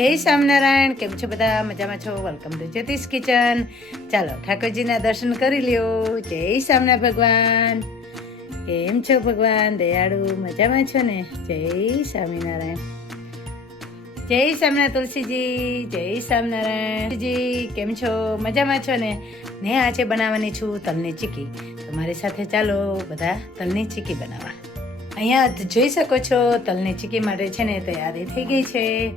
જય સ્વામિનારાયણ. કેમ છો બધા? મજામાં છો? વેલકમ ટુ જ્યોતિષ કિચન ચાલો, ઠાકોરજીના દર્શન કરી લ્યો. જય સ્વામિનારાયણ ભગવાન. કેમ છો ભગવાન? દયાળુ, મજામાં છો ને? જય સ્વામિનારાયણ. જય સ્વામિનારાયણ તુલસીજી. જય સ્વામિનારાયણજી કેમ છો? મજામાં છો ને? ને આજે બનાવવાની છું તલની ચીકી. તમારી સાથે ચાલો બધા તલની ચીકી બનાવવા. અહીંયા જોઈ શકો છો, તલની ચીકી માટે છે ને તૈયારી થઈ ગઈ છે.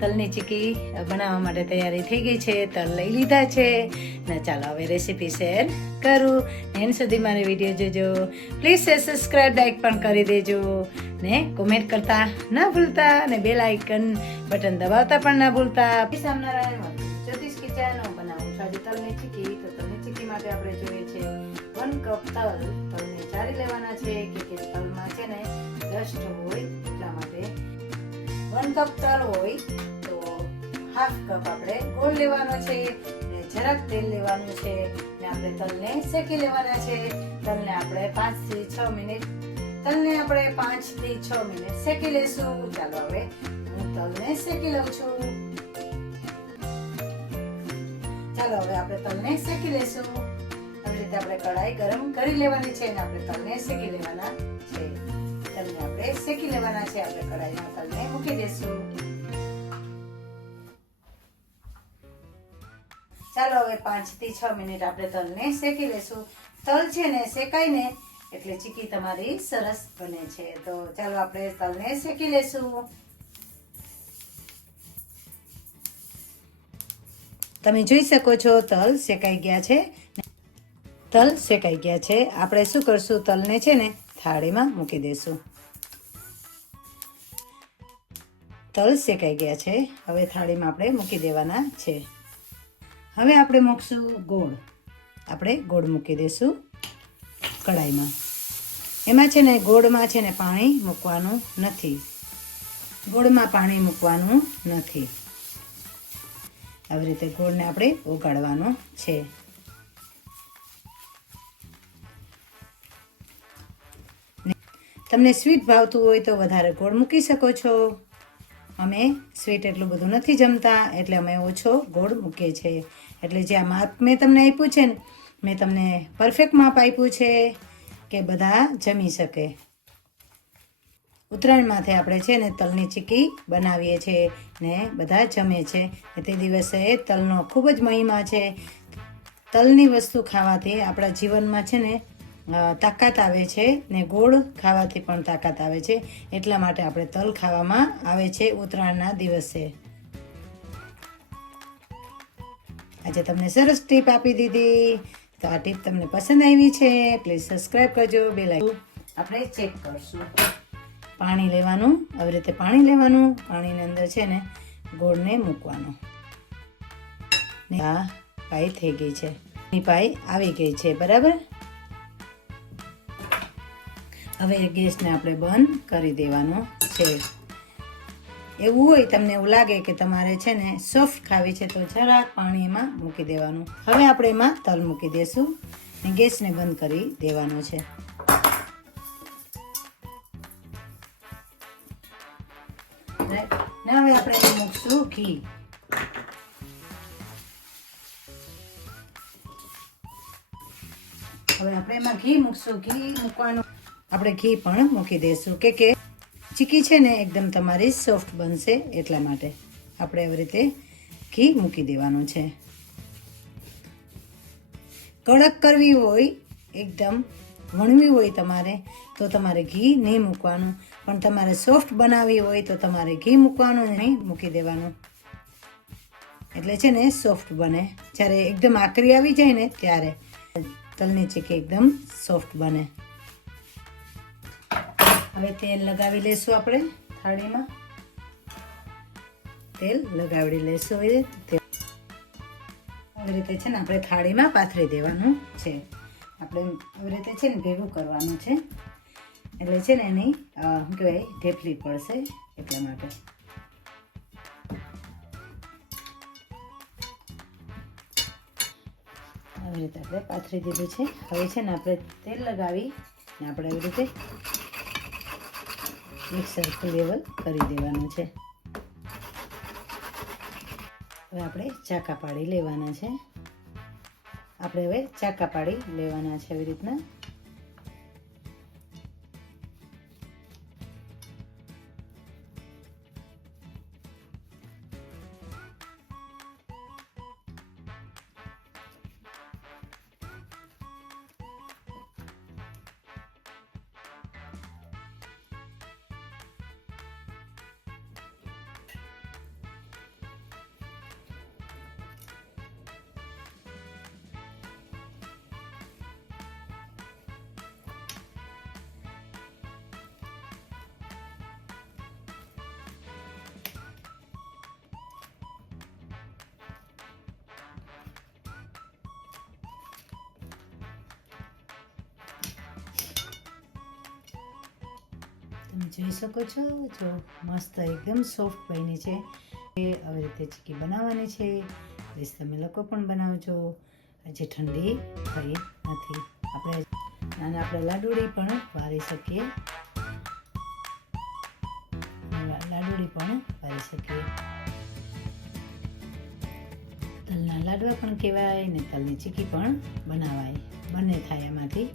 તલની ચીકી બનાવવા માટે તૈયારી થઈ ગઈ છે, તલ લઈ લીધા છે. ને ચાલો હવે રેસીપી શેર કરું. એન સુધી મારે વીડિયો જોજો. પ્લીઝ શેર સબસ્ક્રાઈબ લાઈક પણ કરી દેજો. ને કોમેન્ટ કરતા ના ભૂલતા અને બેલ આઇકન બટન દબાવતા પણ ના ભૂલતા. જ્યોતિષ કિચન બનાવું. છું આજે તલની ચીકી, તો તલની ચીકી માટે આપણે જોઈએ છે વન કપ તલ. તલને ચારી લેવાના છે કે તલમાં છે ને ડસ્ટ હોય એટલા કપ તલ હોય, તો હાફ કપ આપણે ગોળ લેવાનો છે, ને જરાક તેલ લેવાનું છે, ને આપણે તલને શેકી લેવાના છે. તલને આપણે પાંચથી છ મિનિટ, તલને આપણે પાંચથી છ મિનિટ શેકી લેશું. ચાલો હવે હું તલને શેકી લઉં છું. ચાલો હવે આપણે તલને શેકી લેશું. આવી રીતે આપણે કઢાઈ ગરમ કરી લેવાની છે અને આપણે તલને શેકી લેવાના છે. તલને આપણે શેકી લેવાના છે આપણે કડાઈમાં તલને. મૂકી દેશું ચાલો હવે પાંચથી છ મિનિટ આપણે તલને શેકી લેશું. તલ છે ને શેકાય ને એટલે ચીકી તમારી સરસ બને છે. તો ચાલો આપણે તલને શેકી લેશું. તમે જોઈ શકો છો, તલ શેકાઈ ગયા છે. તલ શેકાઈ ગયા છે. આપણે શું કરશું? તલને છે ને થાળીમાં મૂકી દેશું તલ શેકાઈ ગયા છે. હવે થાળીમાં આપણે મૂકી દેવાના છે. હવે આપણે મૂકશું ગોળ. આપણે ગોળ મૂકી દઈશું કઢાઈમાં. એમાં છે ને ગોળમાં છે ને પાણી મૂકવાનું નથી. ગોળમાં પાણી મૂકવાનું નથી. આવી રીતે ગોળને આપણે ઓગાળવાનો છે. તમને સ્વીટ ભાવતું હોય તો વધારે ગોળ મૂકી શકો છો. અમે સ્વીટ એટલું બધું નથી જમતા, એટલે અમે ઓછો ગોળ મૂકીએ છીએ. એટલે જે આ માપ મેં તમને આપ્યું છે ને, મેં તમને પરફેક્ટ માપ આપ્યું છે કે બધા જમી શકે. ઉત્તરાયણ માથે આપણે છે ને તલની ચીકી બનાવીએ છીએ ને બધા જમે છે. તે દિવસે તલનો ખૂબ જ મહિમા છે. તલની વસ્તુ ખાવાથી આપણા જીવનમાં છે ને તાકાત આવે છે ને ગોળ ખાવાથી પણ તાકાત આવે છે. એટલા માટે આપણે તલ ખાવામાં આવે છે ઉત્તરાયણના દિવસે. આજે તમને સરસ ટીપ આપી દીધી. તો આ ટીપ તમને પસંદ આવી છે પ્લીઝ સબસ્ક્રાઈબ કરજો બે લાઈક આપણે ચેક કરશું. પાણી લેવાનું, આવી રીતે પાણી લેવાનું, પાણીની અંદર છે ને ગોળને મૂકવાનું. આ પાઈ થઈ ગઈ છે. પાઈ આવી ગઈ છે, બરાબર? હવે એ ગેસને આપણે બંધ કરી દેવાનો છે. એવું હોય તમને એવું લાગે કે તમારે છે ને સોફ્ટ ખાવી છે તો જરાક પાણી એમાં મૂકી દેવાનું. હવે આપણે એમાં તલ મૂકી દેશું અને ગેસને બંધ કરી દેવાનો છે. હવે આપણે મૂકશું ઘી. હવે આપણે એમાં ઘી મૂકશું. ઘી મૂકવાનું આપણે ઘી પણ મૂકી દઈશું. કે કે ચીકી છે ને, એકદમ તમારી સોફ્ટ બનશે એટલા માટે. આપણે એવી રીતે ઘી મૂકી દેવાનું છે. કડક કરવી હોય, એકદમ વણવી હોય તમારે, તો તમારે ઘી નહીં મૂકવાનું. પણ તમારે સોફ્ટ બનાવવી હોય, તો તમારે ઘી મૂકવાનું નહીં મૂકી દેવાનું. એટલે છે ને સોફ્ટ બને. જ્યારે એકદમ આકરી આવી જાય ને, ત્યારે તલની ચીકી એકદમ સોફ્ટ બને. હવે તેલ લગાવી લઈશું આપણે થાળીમાં. તેલ લગાવી લઈશું હવે. આવી રીતે છે ને આપણે થાળીમાં પાથરી દેવાનું છે. આપણે આવી રીતે છે ને ભેગું કરવાનું છે. એટલે છે ને એની શું કહેવાય, ઢેફલી પડશે એટલા માટે. આવી રીતે આપણે પાથરી દીધું છે. હવે છે ને આપણે તેલ લગાવી ને આપણે આવી રીતે મિક્સર લેવલ કરી દેવાનું છે. હવે આપણે ચાકા પાડી લેવાના છે. આપણે હવે ચાકા પાડી લેવાના છે આવી રીતના. તમે જોઈ શકો છો, જો મસ્ત એકદમ સોફ્ટ બની છે. એ આવી રીતે ચીકી બનાવવાની છે. પ્લીઝ તમે લોકો પણ બનાવજો. હજી ઠંડી થઈ નથી. આપણે નાના આપણે લાડુડી પણ વારી શકીએ. લાડુડી પણ વારી શકીએ. તલના લાડવા પણ કહેવાય ને તલની ચીકી પણ બનાવાય. બંને થાય એમાંથી